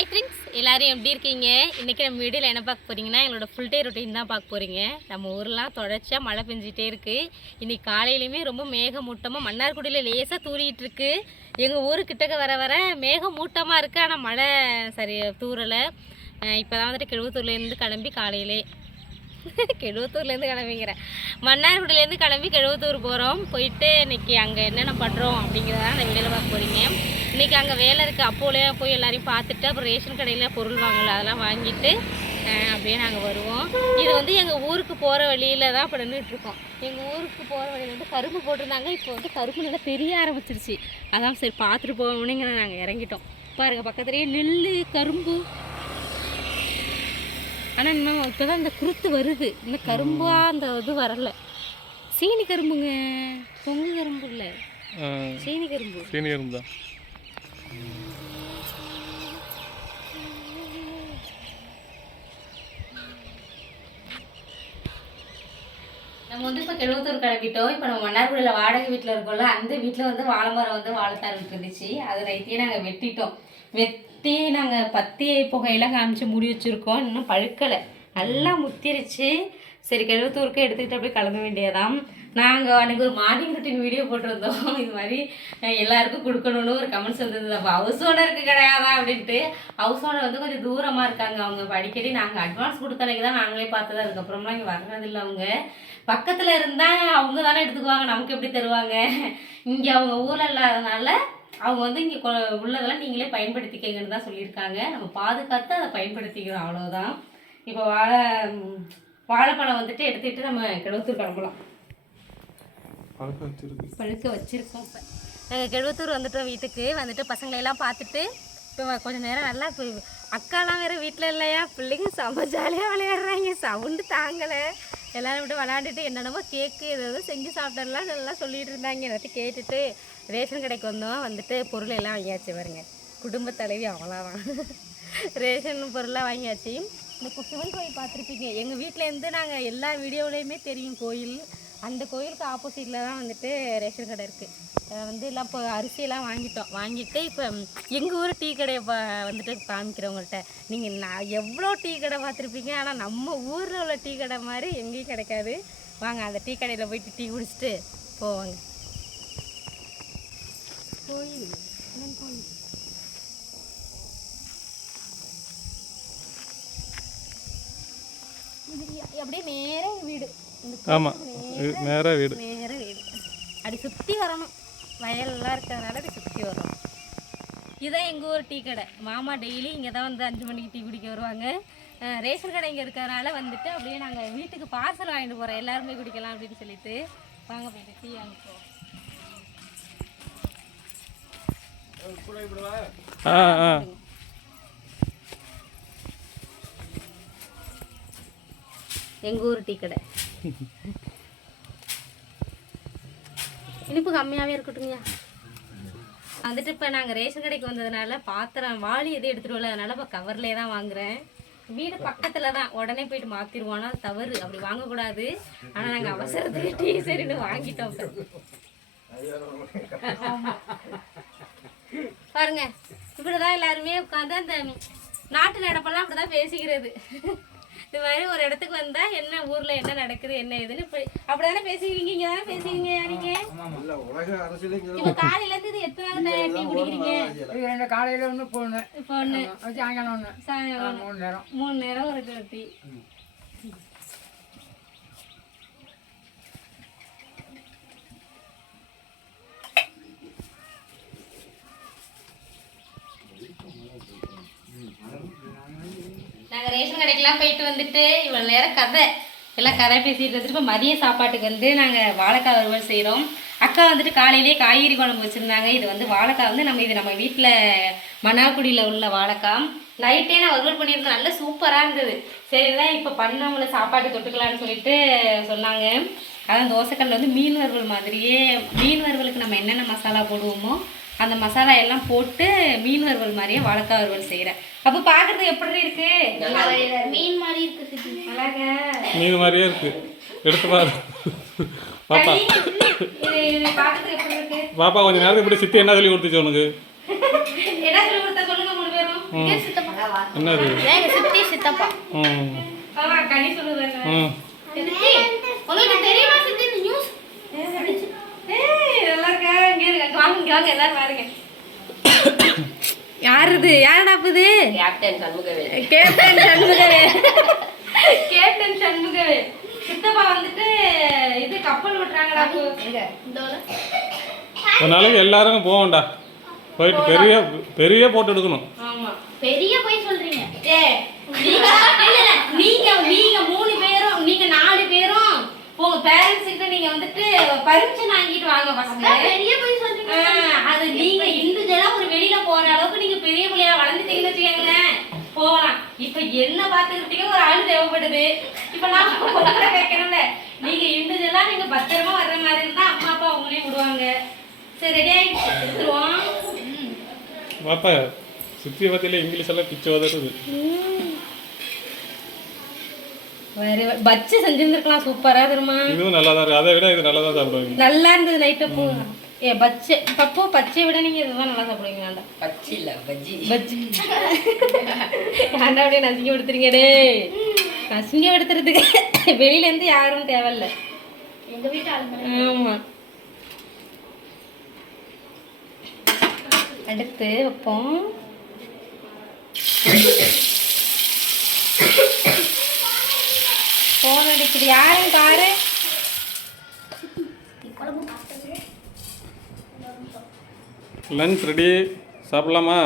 Hi friends எல்லோரும் எப்படி இருக்கீங்க? இன்றைக்கி நம்ம வீடியோவில் என்ன பார்க்க போகிறீங்கன்னா எங்களோட ஃபுல் டே ரொட்டீன் தான் பார்க்க போகிறீங்க நம்ம ஊரெலாம் தொடர்ச்சியாக மழை பெஞ்சிட்டே இருக்குது இன்றைக்கி காலையிலையுமே ரொம்ப மேகமூட்டமாக மன்னார்குடியில் லேசாக தூறிட்டுருக்கு எங்கள் ஊருக்கிட்டக்க வர வர மேகமூட்டமாக இருக்குது ஆனால் மழை சரி தூரலை இப்போ தான் வந்துட்டு கிழவத்தூர்லேருந்து கிளம்பி காலையிலே. கெழுவத்தூர்லேருந்து கிளம்பிக்கிறேன். மன்னார்குடியிலேருந்து கிளம்பி கெழுவத்தூர் போகிறோம் போயிட்டு இன்னைக்கு அங்கே என்னென்ன பண்ணுறோம் அப்படிங்கிறத அந்த வீடியோவில் பார்க்க போகிறீங்க இன்றைக்கி அங்கே வேலை இருக்குது அப்போலே போய் எல்லாரையும் பார்த்துட்டு அப்புறம் ரேஷன் கடையில் பொருள் வாங்கலாம் அதெல்லாம் வாங்கிட்டு அப்படியே நாங்கள் வருவோம். இது வந்து எங்கள் ஊருக்கு போகிற வழியில் தான் இப்போ நின்றுட்டு இருக்கோம். எங்கள் ஊருக்கு போகிற வழியில் வந்து கரும்பு போட்டிருந்தாங்க. இப்போ வந்து கரும்பு நல்லா தெரிய ஆரம்பிச்சிருச்சு. அதான் சரி பார்த்துட்டு போகணுங்கிற நாங்கள் இறங்கிட்டோம். பாருங்கள் பக்கத்துலேயே நெல் கரும்பு ஆனால் இன்னும் இப்போ தான் இந்த குருத்து வருது. இன்னும் கரும்பா அந்த இது வரல. சீனி கரும்புங்க. பொங்கு கரும்பு இல்லை. சீனி கரும்பு. சீனியர் தான். நம்ம வந்து இப்போ கெழுவத்தூர் கிளம்பிட்டோம். இப்போ நம்ம மன்னார்குடியில் வாடகை வீட்டில் இருக்கோம்ல அந்த வீட்டில் வந்து வாழை மரம் வந்து வாழைத்தார் இருந்துச்சு அது ரைத்தையும் நாங்கள் வெட்டிட்டோம். வெட்டி நாங்கள் பத்தி புகையெல்லாம் காமிச்சு முடி வச்சுருக்கோம். இன்னும் பழுக்கலை. நல்லா முத்திருச்சு. சரி கெழுவத்தூருக்கு எடுத்துக்கிட்டு அப்படியே கிளம்ப வேண்டியதான் நாங்கள் அன்றைக்கி ஒரு மார்னிங் ரொட்டீன் வீடியோ போட்டிருந்தோம். இது மாதிரி எல்லாருக்கும் கொடுக்கணும்னு ஒரு கமெண்ட்ஸ் வந்தது அப்போ ஹவுஸ் ஓனருக்கு கிடையாதா அப்படின்ட்டு ஹவுஸ் ஓனர் வந்து கொஞ்சம் தூரமாக இருக்காங்க அவங்க. அடிக்கடி நாங்கள் அட்வான்ஸ் கொடுத்தனைக்கு தான் நாங்களே பார்த்தது அதுக்கப்புறமா இங்கே வர்றதில்லை அவங்க. பக்கத்தில் இருந்தால் அவங்க தானே எடுத்துக்குவாங்க. நமக்கு எப்படி தருவாங்க? இங்கே அவங்க ஊரில் இல்லாதனால அவங்க வந்து இங்கே உள்ளதெல்லாம் நீங்களே பயன்படுத்திக்கங்கன்னு தான் சொல்லியிருக்காங்க. நம்ம பாதுகாத்து அதை பயன்படுத்திக்கிறோம். அவ்வளோதான் இப்போ வாழை வாழைப்பழம் வந்துட்டு எடுத்துக்கிட்டு நம்ம கிடவத்தூர் கிளம்பலாம். பழக்கம் வச்சிருக்கு பழுக்க வச்சுருக்கோம் இப்போ. நாங்கள் கெழுவத்தூர் வந்துட்டோம் வீட்டுக்கு. வந்துட்டு பசங்களையெல்லாம் பார்த்துட்டு இப்போ கொஞ்சம் நேரம் நல்லா இப்போ அக்காலாம் வேறு வீட்டில் இல்லையா? பிள்ளைங்க செம்ம ஜாலியாக விளையாடுறாங்க. சவுண்டு தாங்கலை. எல்லாரும் விட்டு விளையாண்டுட்டு என்னென்னமோ கேக்கு ஏதாவது செஞ்சு சாப்பிட்டலாம் நல்லா சொல்லிட்டு இருந்தாங்க. எல்லாத்தையும் கேட்டுட்டு ரேஷன் கடைக்கு வந்தோம். வந்துட்டு பொருள் எல்லாம் வாங்கியாச்சு பாருங்க. குடும்ப தலைவி அவ்வளோதான் ரேஷன் பொருளாக வாங்கியாச்சு. இந்த சிவன் கோயில் பார்த்துருப்பீங்க. எங்கள் வீட்டிலேருந்து நாங்கள் எல்லா வீடியோவிலையுமே தெரியும் கோயில். அந்த கோயிலுக்கு ஆப்போசிட்டில் தான் வந்துட்டு ரேஷன் கடை இருக்குது வந்து எல்லாம் இப்போ அரிசியெல்லாம் வாங்கிட்டோம். வாங்கிட்டு இப்போ எங்கள் ஊர் டீ கடையை பா வந்துட்டு காமிக்கிறவங்கள்ட்ட நீங்கள் நான் எவ்வளோ டீ கடை பார்த்துருப்பீங்க? ஆனால் நம்ம ஊரில் உள்ள டீ கடை மாதிரி எங்கேயும் கிடைக்காது. வாங்க அந்த டீ கடையில் போயிட்டு டீ குடிச்சிட்டு போவாங்க. கோயில் என்னன்னு கோயில்? இது அப்படியே நேரா வீடு. ஆமாம் நேராக வீடு. நேர வீடு. அப்படி சுற்றி வரணும். வயல்லாம் இருக்கிறதுனால அப்படி சுற்றி வரணும். இதான் எங்கள் ஊர் டீ கடை. மாமா டெய்லி இங்கே தான் வந்து அஞ்சு மணிக்கு டீ குடிக்க வருவாங்க. ரேஷன் கடை இங்கே இருக்கிறதுனால வந்துட்டு அப்படியே நாங்கள் வீட்டுக்கு பார்சல் வாங்கிட்டு போகிறோம் எல்லாருமே குடிக்கலாம் அப்படின்னு சொல்லிட்டு. வாங்க போயிட்டு டீ வாங்கிப்போம் ஆ ஆ. எங்கள் ஊர் டீ கடை? இனிப்பு கம்மியாகவே இருக்கட்டும்யா. வந்துட்டு இப்போ நாங்கள் ரேஷன் கடைக்கு வந்ததுனால பாத்திரம் வாளி எதுவும் எடுத்துகிட்டு வரல அதனால் இப்போ கவர்லேயே தான் வாங்குகிறேன் வீடு பக்கத்தில் தான் உடனே போயிட்டு மாற்றிடுவோம் ஆனால் தவறு. அப்படி வாங்கக்கூடாது. ஆனால் நாங்கள் அவசரத்துக்கு டீ சரின்னு வாங்கிட்டோம். பாருங்க. இப்படிதான் எல்லாருமே உட்காந்து அந்த நாட்டு நடப்பெல்லாம் அப்படிதான் பேசிக்கிறது. இது மாதிரி ஒரு இடத்துக்கு வந்தா என்ன ஊர்ல என்ன நடக்குது என்ன ஏதுன்னு அப்படிதானே பேசிக்கிறீங்க இங்க தானே பேசுவீங்க அரசியலுங்கிறது இப்ப காலையில இருந்து இது எத்தனை நாள் டீ குடிக்கிறீங்க? ரெண்டு காலையில் ஒன்று போடணும் இப்போ ஒண்ணு. சாயங்காலம் ஒன்று சாயங்காலம். மூணு நேரம். மூணு நேரம் ஒரு டீ. நாங்கள் ரேஷன் கடைக்கெல்லாம் போயிட்டு வந்துட்டு இவ்வளோ நேரம் கதை. எல்லாம் கதை பேசிட்டு வந்துட்டு மதிய சாப்பாட்டுக்கு வந்து நாங்கள் வாழைக்காய் வறுவல் செய்கிறோம் அக்கா வந்துட்டு காலையிலேயே காய்கறி குழம்பு வச்சுருந்தாங்க. இது வந்து வாழைக்காய் வந்து நம்ம இது நம்ம வீட்டில் மன்னார்குடியில் உள்ள வாழைக்காய் நைட்டே நான் வறுவல் பண்ணியிருந்தேன். நல்லா சூப்பராக இருந்தது. சரி தான் இப்போ பண்ணவங்கள சாப்பாட்டு தொட்டுக்கலான்னு சொல்லிட்டு சொன்னாங்க. அதான் தோசைக்கல்ல வந்து மீன் வறுவல் மாதிரியே மீன் வறுவலுக்கு நம்ம என்னென்ன மசாலா போடுவோமோ அந்த மசாலா எல்லாம் போட்டு மீன் வறுவல் மாதிரியே வாழைக்காய் வறுவல் செய்கிறேன் அப்போ பார்க்குறது எப்படி இருக்கு? மீன் மாதிரி இருக்கு அழகா. மீன் மாதிரியே இருக்கு. எடுத்து பாரு. பாப்பா. பாப்பா கொஞ்ச நேரத்துக்கு இப்படி சித்தி என்ன சொல்லி கொடுத்துச்சு உனக்கு? என்ன சொல்லி கொடுத்தா சொல்லுங்க மூணு பேரும். என்னது? எங்க சித்தி சித்தப்பா. ம். கனி ம் சித்தி உங்களுக்கு தெரியுமா சித்தி இந்த நியூஸ் ஏய் நல்லா இருக்கா இங்க இருங்க வாங்க எல்லாரும் பாருங்க யார் இது யாரடா இது? Captain Shanmugavel captain Shanmugavel. Captain Shanmugavel. சித்தப்பா வந்துட்டு இது கப்பல் விட்டுறாங்கடா ஒரு நாளைக்கு எல்லாரும் போவோம்டா. போயிட்டு பெரிய பெரிய போட்டோ எடுக்கணும். ஆமா. பெரிய போய் சொல்றீங்க. ஏ நீங்க இல்ல, இல்ல, நீங்க நீங்க மூணு பேரும் நீங்க நாலு பேரும் உங்க பேரண்ட்ஸ் கிட்ட நீங்க வந்துட்டு பர்மிஷன் வாங்கிட்டு வாங்க ஃபர்ஸ்ட் பெரிய போய் சொல்றீங்க அது நீங்க இண்டிவிஜுவலா ஒரு வெளியில போற அளவுக்கு நீங்க பெரிய பிள்ளையா வளர்ந்துட்டீங்கன்னு வச்சுக்கோங்களேன். போகலாம். இப்ப என்ன பாத்துக்கிட்டீங்க ஒரு ஆள் தேவைப்படுது. இப்ப நான் வைக்கணும்ல நீங்க இண்டிவிஜுவலா நீங்க பத்திரமா வர்ற மாதிரி இருந்தா அம்மா அப்பா உங்களையும் விடுவாங்க. சரி ரெடி ஆயிடுச்சு எடுத்துருவோம். பாப்பா சித்தியை பத்தியில இங்கிலீஷ் எல்லாம் பிச்சு உதறது வேற பச்சு செஞ்சிருந்துருக்கலாம். சூப்பரா தெரியுமா? இதுவும் நல்லா தான் இருக்கு. அதை விட இது நல்லா தான் சாப்பிடுவீங்க. நல்லா இருந்தது நைட்டு பூ ஏ பச்சை பப்போ பச்சையை விட நீங்க இதுதான் நல்லா சாப்பிடுவீங்க நல்லா. பச்சி இல்ல பஜ்ஜி. பஜ்ஜி. ஏன்டா அப்படியே நசுங்க எடுத்துறீங்க டேய். நசுங்க எடுத்துறதுக்கு வெளியில இருந்து யாரும் தேவையில்ல. எங்க வீட்டு ஆளுங்க ஆமா. அடுத்து வைப்போம். போன் அடிக்குது. யாரும் பாரு? Lunch ready. சாப்பிடலாமா?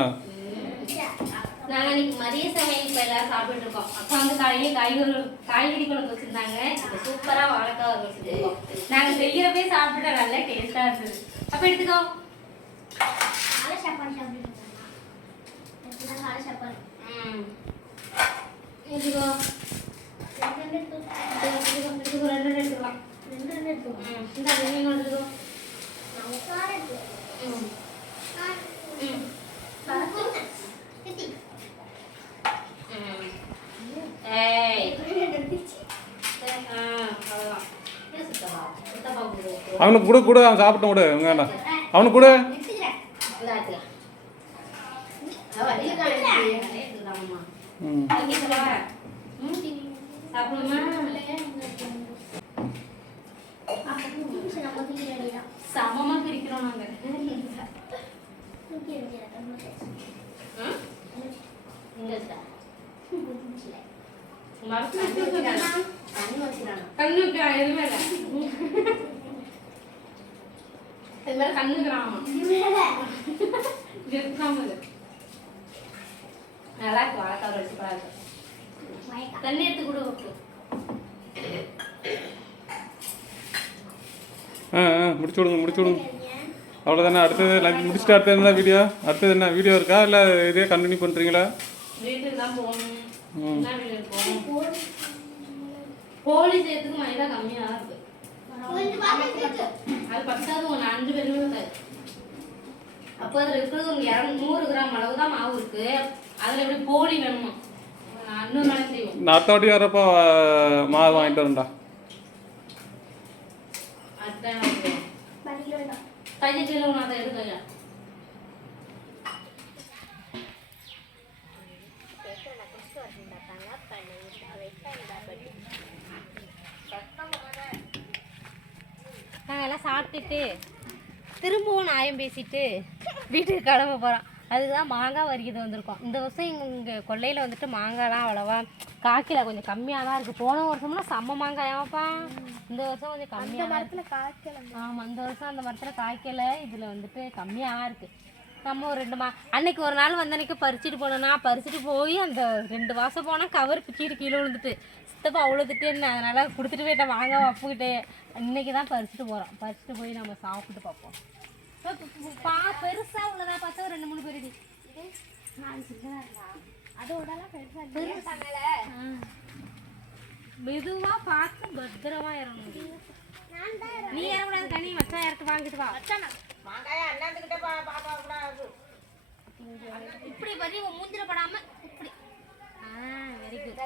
நாங்க இன்னைக்கு மதிய சமையல் இப்ப எல்லாரும் சாப்பிட்டு இருக்கோம். அப்பா வந்து காலையில காய்கறி காய்கறி குழம்பு வச்சிருந்தாங்க. இப்ப சூப்பரா வாழைக்காய் வறுவல் வச்சிருக்கோம். நாங்க செய்யறப்பே சாப்பிட்டு நல்லா டேஸ்டா இருந்தது. அப்ப எடுத்துக்கோ. காலை சாப்பாடு சாப்பிடுங்க காலை சாப்பாடு ம். எடுத்துக்கோ. அவனுக்கு கூட கூட அவன் சாப்பிட்டு விடு வேண்டாம். அவனுக்கு கூட. எடுத்துக்கிறேன் சமமா பிரிக்கிறோம் நாங்க ம்? இங்க வச்சுட்டா. சும்மா கண்ணு வச்சுட்டானா? கண்ணு வைக்கிறா, எதுவுமே. இது கண்ணு இரு. நல்லா இருக்கு வாழைக்காய் வச்சு பாருங்க தண்ணி எடுத்து கூட ஆ ஆ முடிச்சு விடுங்க முடிச்சு விடுங்க. அவ்வளோதானே அடுத்தது லஞ்ச் முடிச்சுட்டு அடுத்தது என்ன வீடியோ அடுத்தது என்ன வீடியோ இருக்கா? இல்லை இதே கண்டினியூ பண்ணுறீங்களா வீட்டுக்கு தான் போகணும். ம். என்ன வீடு இருக்கும் கோழி சேர்த்துக்கு மைதா கம்மியாக தான் இருக்கு அது பத்தாது ஒன்று அஞ்சு பேருமே பத்தாது அப்போ அதில் இருக்கிறது ஒரு இரநூறு கிராம் அளவு தான் மாவு இருக்கு. அதில் எப்படி போலி வேணுமா? நான் அடுத்த வாட்டி வரப்போ மாவு வாங்கிட்டு வரேன்டா நாங்கள் எல்லாம் சாப்பிட்டுட்டு திரும்பவும் நியாயம் பேசிட்டு வீட்டுக்கு கிளம்ப போகிறோம் அதுக்கு தான் மாங்காய் வரிக்கிது வந்திருக்கோம். இந்த வருஷம் இங்கே இங்கே கொல்லையில் வந்துட்டு மாங்காய்லாம் அவ்வளோவா காய்க்கல. கொஞ்சம் கம்மியாக தான் இருக்குது போன வருஷம்னா செம்ம மாங்காயாப்பா. இந்த வருஷம் கொஞ்சம் கம்மியாக மரத்தில் காய்க்கல. ஆமாம் இந்த வருஷம் அந்த மரத்தில் காய்க்கல. இதில் வந்துட்டு கம்மியாக இருக்குது நம்ம ஒரு ரெண்டு மா அன்னைக்கு ஒரு நாள் வந்தன்னைக்கு பறிச்சுட்டு போனோன்னா பறிச்சுட்டு போய் அந்த ரெண்டு மாதம் போனால் கவர் பிச்சுட்டு கீழே விழுந்துட்டு சித்தப்பா அவ்வளோ திட்டு என்ன அதனால் கொடுத்துட்டு போயிட்டேன் வாங்க அப்புக்கிட்டே இன்னைக்கு தான் பறிச்சுட்டு போகிறோம் பறிச்சுட்டு போய் நம்ம சாப்பிட்டு பார்ப்போம். பா பெருசாக உள்ளதா பார்த்தா ரெண்டு மூணு பேருடி மெதுவா பார்த்து பத்திரமா இறங்கணும் நீ இறங்கக்கூடாது கனி. மச்சான் இறக்கு வாங்கிட்டு வா. இப்படி பண்ணி உன் மூஞ்சில படாம இப்படி. Ah very good.